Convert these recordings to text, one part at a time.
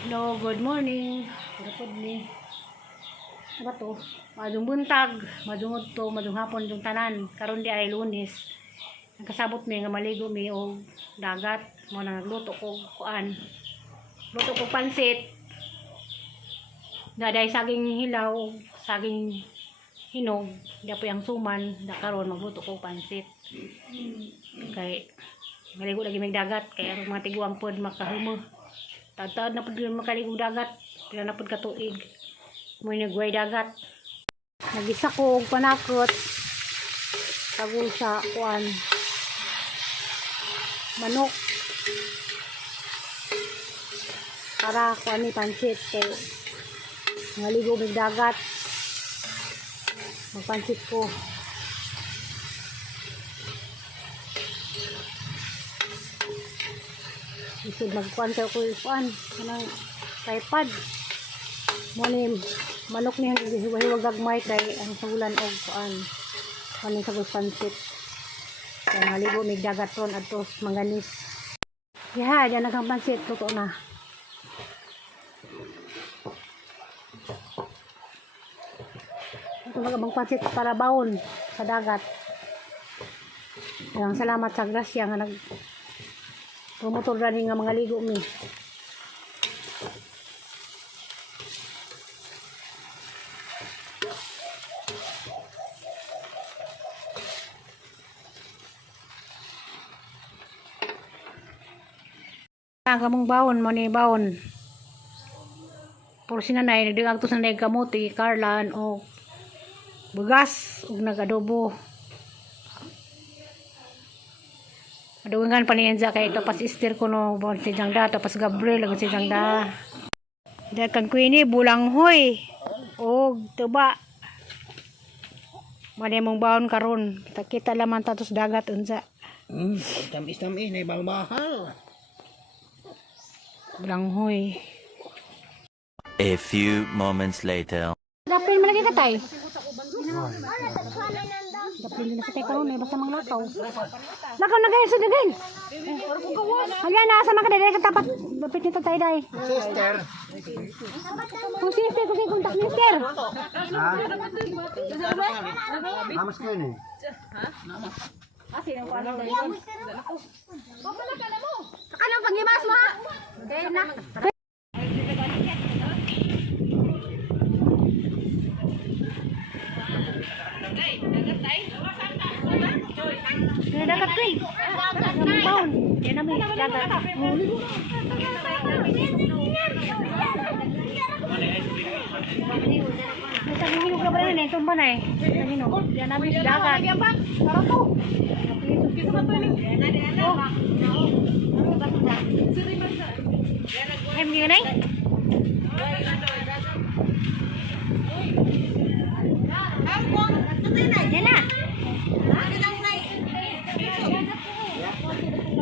Hello, good morning. Good ni. Ano to? Madung buntag, madung udto, madung hapon dung tanan. Karon di ay Lunes. Nagkasabot mi nga maligo mi og dagat, mo na nagluto ko kuan. Luto ko pansit. Daday saging hilaw, saging hinog, da po yung suman, da karon magluto ko pansit. Kay maligo lagi mig dagat, kay ang mga tiguang pod makahumo. Tad na pud makaligo dagat, pila na pud ka tuig. Mo nagway dagat. Nagisa ko og panakot. Tagol sa kuan. Manok. Para kuan ni pansit kay maligo mig dagat. Magpansit ko. Isod magkuan kayo ko kuan kanang tripod mo ni manok ni hiwa-hiwag gagmay kay ang sagulan og kuan kaning sa pansit kay maligo mig dagat ron adto manganis ya diyan nagang pansit totoo na ito magabang pansit para baon sa dagat. Ang salamat sa grasya nga nag promotor rin nga mga ligo mi. Ang kamong baon mo ni baon. Puro sinanay nagdiag to sa nay kamuti, karlan o bugas ug nagadobo. Adugan pa niyan sa kay ito pas Esther ko no bon si Jangda tapos Gabriel ug si Jangda. Dakan kuini bulanghoy og tuba. Mane mong baon karon kita laman tatos dagat unsa. Tamis-tamis na ibang-bahal. Bulanghoy. A few moments later. Dapat malagi ka tay. Dapat din sa tay karon may basta mang lakaw. Lakaw na gayon sa dagay. Hanya na sa makadalay ka tapat. Dapat nito tay day. Sister. Kung sister ko kay kontak ni sister. Namas ko yun eh. Kanang panghimas mo ha. Okay na. Dagat ko eh. Ang baon. Yan namin. Dagat. Sabi hinog ka ba yun eh? Tumba na eh. Hinog. Yan namin dagat. Tara to. Ay, hindi ka na eh? Yan na.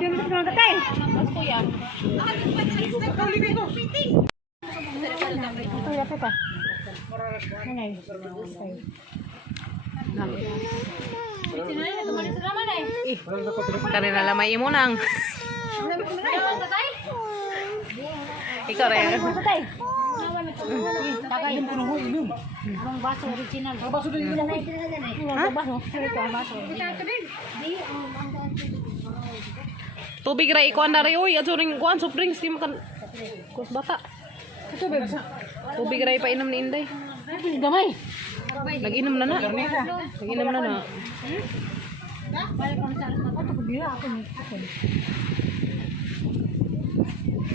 Film sa mga katay. Ito, yapit ah. Nanay. Karena lamay mo nang. Ikaw rin. Katay. Tagay yung puno inom. Ang baso original. Ang baso din inom. Ang baso. Ang baso. Tubig ra ikuan na rin. Uy, at suring kuan, soft drinks. Di mo kan... Kus bata. Tubig ra ipainom ni Inday. Gamay. Nag-inom na na. Nag-inom na na.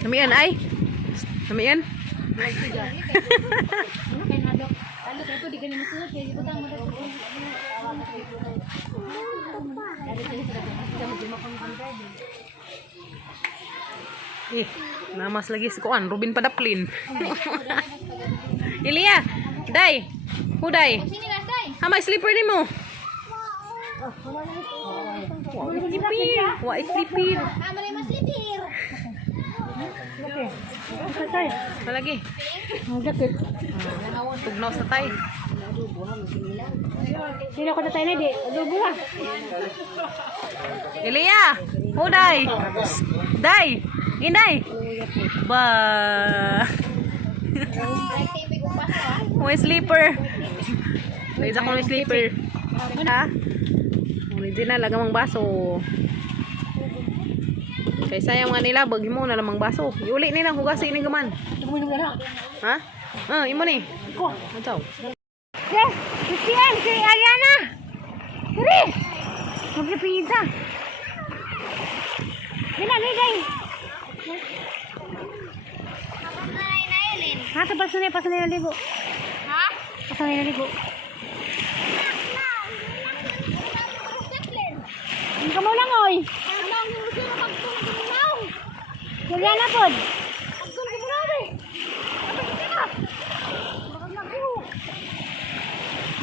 Namian ay? Namian? Namas lagi si kuan, Rubin Padaplin. Ilia, Day. Huday. Hamay slipper ni mo. Wa slipper. Lagi. Ang dakit. Tugnaw sa tay. Sino ko na tayo na di? Adobo ha. Ilia, Huday. Day. Inday. Ba. May sleeper. May isa ko may sleeper. Ha? Original, lagamang baso. Kay sayang nga nila, bagi mo na lamang baso. Iuli nilang hugasin ni gaman. Ha? Imo ni. Ko. Ano? Yes! Christian! Si Ariana! Dali! Magpipizza! Dali, dali! Ha? Tapos na yung ligo. Ha? Tapos na yung ligo. Ang kamo lang, oy! Ariana po!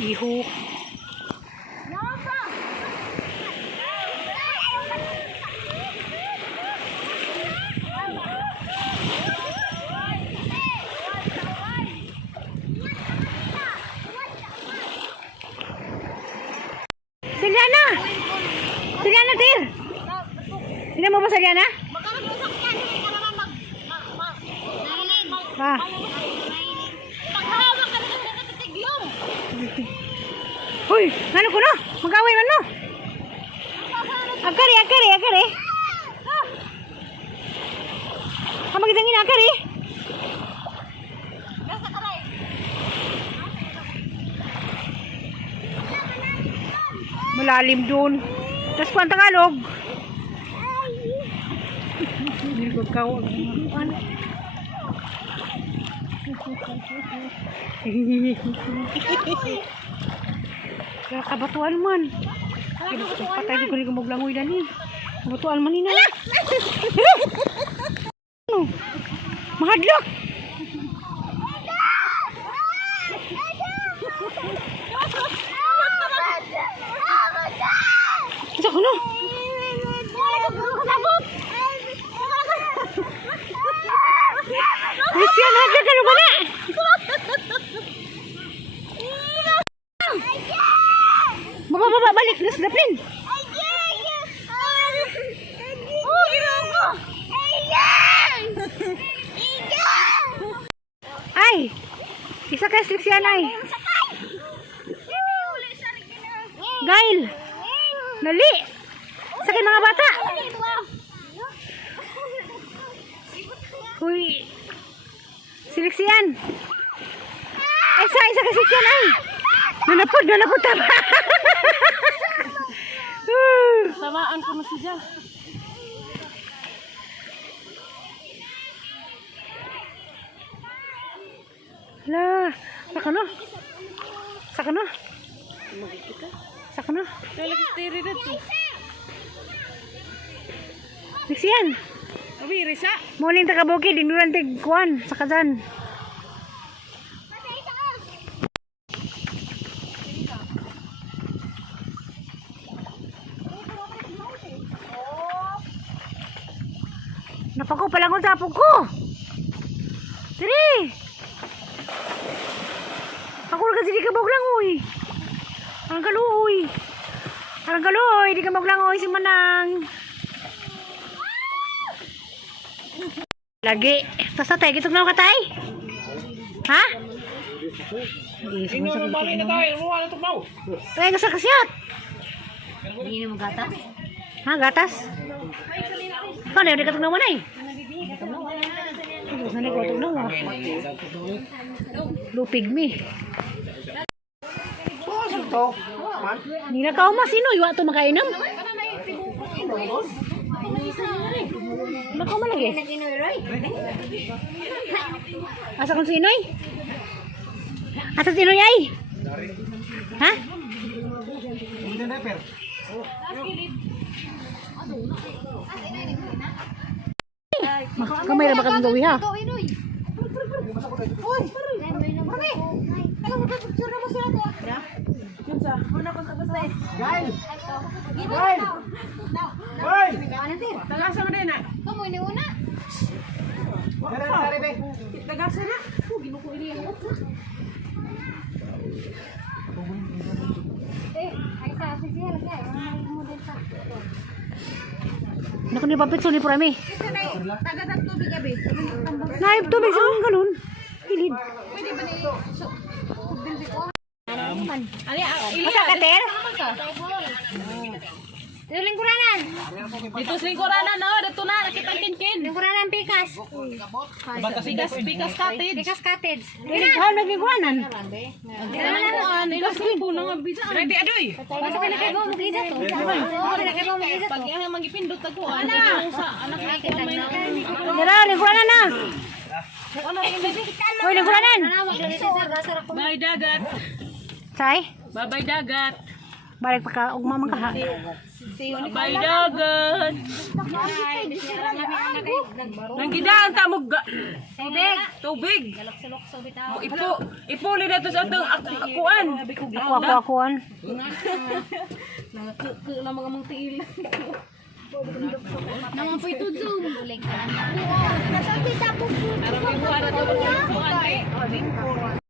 Iho. Siliana! Siliana, Tir! Tingnan mo ba Siliana? Ha? Hoy! Ano ko no? Mag-away man no? Agari! Magitangin agari! Malalim dun. Tapos kung ang Tagalog. Hindi ko kawag. Ano? Kaya kabatuan man. Patay di ko maglangoy dali. Kabatuan man nina. Ano? Mahadlok! Isa ko no? Christian, hadlok ka ba na? Baba, balik. Let's daplin. Ay! Isa ka Christian ay. Gail! Nali! Sakit mga bata! Uy! Siliksian! Ay, isa ka Siliksian ay! Nanapod tama! Samaan ko na siya. Lah, Saka na. Lagi stiri dito. Siliksian! Abi, Risa. Muling takabuki, dinuran tigkuan sa kazan. Napako palangon sa apog ko. Diri. Ako rin kasi di ka maglangoy. Ang kaloy, di ka maglangoy si Manang. Lagi. Tasa tayo, gitog na katay? Ha? Inyo nang balik na tayo. Ano na tumaw? Tayo ka sa kasyat. Hindi mo gatas. Ha, gatas? Kano yun, di ka tugnawan ay? Saan di ko tugnawan? Lupig mi. Hindi na ka umasino, iwa ito makainom. Baka malagi. Asa kong sinoy? Asa sinoy ay? Ha? Kamay na baka ng gawi ha? Tagasan mo din na. Kamu ini una. Tagasan na. Ginuko ini. Ay sa sisihan ka. Ano mo din sa. Naku ni papit ni Prami. Naib tubig sa mga galon. Kilid. Masa kater? Dito lingkuranan. Dito sa lingkuranan, no? Dito na, nakita kinkin. Lingkuranan pikas. Pikas cottage. Pikas cottage. Ah, nagiguanan. Ilas ribu na nga bisa. Ready, adoy. Basta pinakay mo magida to. Oo, pinakay mo magida to. Pag yung magipindot ako, ano yung sa anak ko may Dara, lingkuranan na. Hoy, lingkuranan. Babay dagat. Say, Babay dagat. balik pa ka ugma man ka ha. Babay dagat. Nanggidaan tamog Tubig. tubig. Ipuli na to sa atong akuan. Akuan. Naman po ito zoom. Uling ka lang. Arang ibuara to sa akuan.